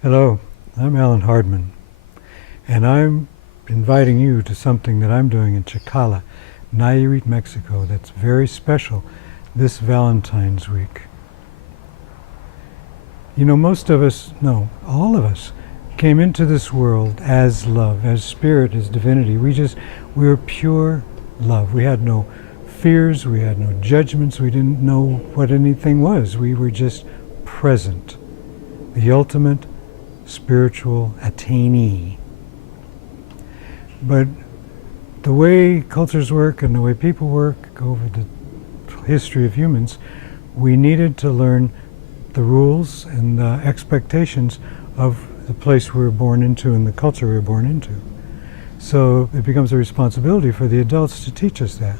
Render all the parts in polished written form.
Hello, I'm Alan Hardman, and I'm inviting you to something that I'm doing in Chacala, Nayarit, Mexico, that's very special this Valentine's week. You know, most of us, no, all of us, came into this world as love, as spirit, as divinity. We were pure love. We had no fears, we had no judgments, we didn't know what anything was. We were just present, the ultimate spiritual attainee. But the way cultures work and the way people work over the history of humans, we needed to learn the rules and the expectations of the place we were born into and the culture we were born into. So it becomes a responsibility for the adults to teach us that.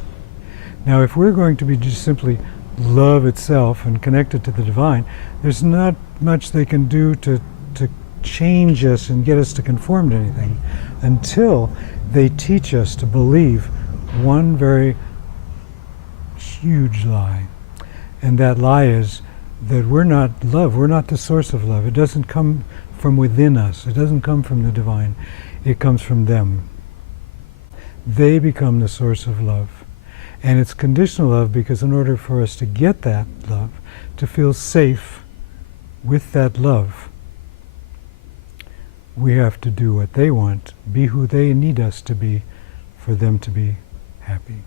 Now, if we're going to be just simply love itself and connected to the divine, there's not much they can do to change us and get us to conform to anything until they teach us to believe one very huge lie. And that lie is that we're not love, we're not the source of love. It doesn't come from within us, it doesn't come from the divine, it comes from them. They become the source of love. And it's conditional love because in order for us to get that love, to feel safe with that love, we have to do what they want, be who they need us to be for them to be happy.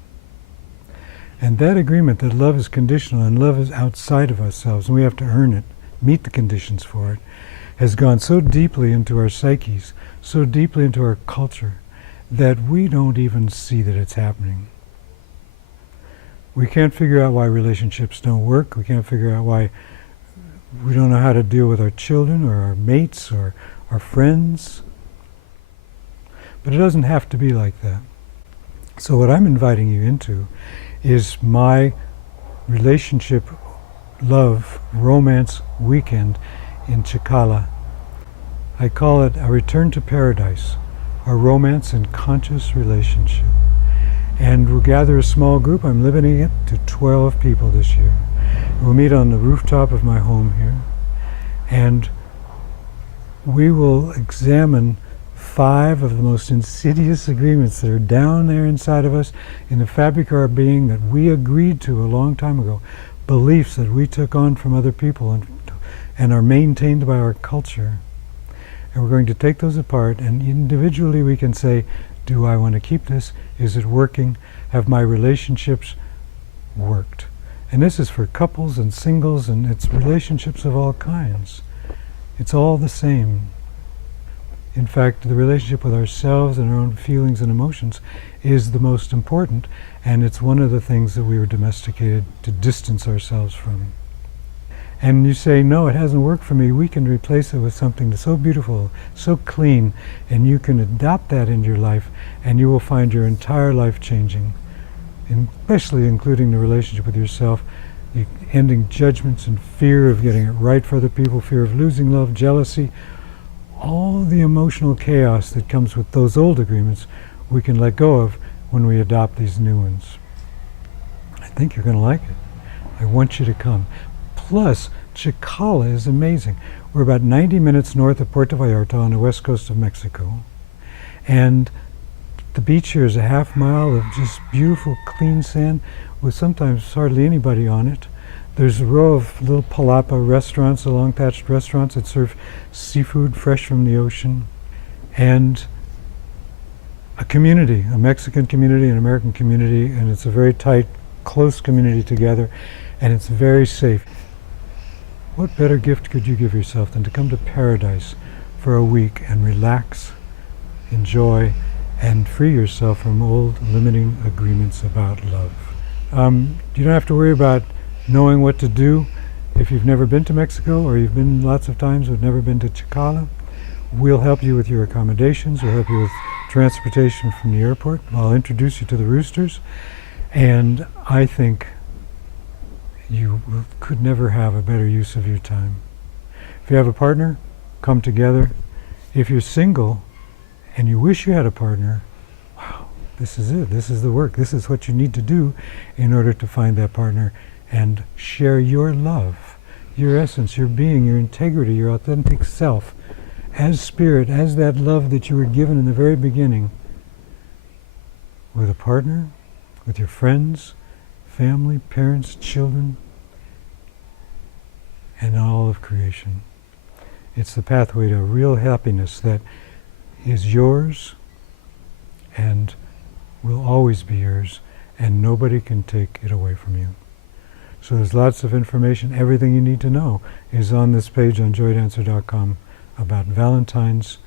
And that agreement that love is conditional and love is outside of ourselves and we have to earn it, meet the conditions for it, has gone so deeply into our psyches, so deeply into our culture, that we don't even see that it's happening. We can't figure out why relationships don't work. We can't figure out why we don't know how to deal with our children or our mates or our friends. But it doesn't have to be like that. So what I'm inviting you into is my relationship, love, romance weekend in Chacala. I call it a return to paradise, a romance and conscious relationship. And we'll gather a small group. I'm limiting it to 12 people this year. We'll meet on the rooftop of my home here, and we will examine 5 of the most insidious agreements that are down there inside of us in the fabric of our being that we agreed to a long time ago, beliefs that we took on from other people and are maintained by our culture. And we're going to take those apart, and individually we can say, do I want to keep this? Is it working? Have my relationships worked? And this is for couples and singles, and it's relationships of all kinds. It's all the same. In fact, the relationship with ourselves and our own feelings and emotions is the most important, and it's one of the things that we were domesticated to distance ourselves from. And you say, no, it hasn't worked for me. We can replace it with something that's so beautiful, so clean, and you can adopt that in your life, and you will find your entire life changing, especially including the relationship with yourself, ending judgments and fear of getting it right for other people, fear of losing love, jealousy, all the emotional chaos that comes with those old agreements we can let go of when we adopt these new ones. I think you're going to like it. I want you to come. Plus, Chacala is amazing. We're about 90 minutes north of Puerto Vallarta on the west coast of Mexico. And the beach here is a half mile of just beautiful, clean sand with sometimes hardly anybody on it. There's a row of little palapa restaurants, along thatched restaurants that serve seafood fresh from the ocean. And a community, a Mexican community, an American community, and it's a very tight, close community together, and it's very safe. What better gift could you give yourself than to come to paradise for a week and relax, enjoy, and free yourself from old limiting agreements about love? You don't have to worry about knowing what to do if you've never been to Mexico or you've been lots of times but never been to Chacala. We'll help you with your accommodations. We'll help you with transportation from the airport. I'll introduce you to the roosters. And I think you could never have a better use of your time. If you have a partner, come together. If you're single and you wish you had a partner, wow, this is it. This is the work. This is what you need to do in order to find that partner and share your love, your essence, your being, your integrity, your authentic self as spirit, as that love that you were given in the very beginning, with a partner, with your friends, family, parents, children, and all of creation. It's the pathway to real happiness that is yours and will always be yours, and nobody can take it away from you. So there's lots of information. Everything you need to know is on this page on joydancer.com about Valentine's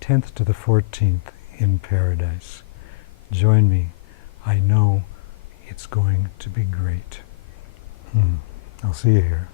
10th to the 14th in paradise. Join me. I know it's going to be great. I'll see you here.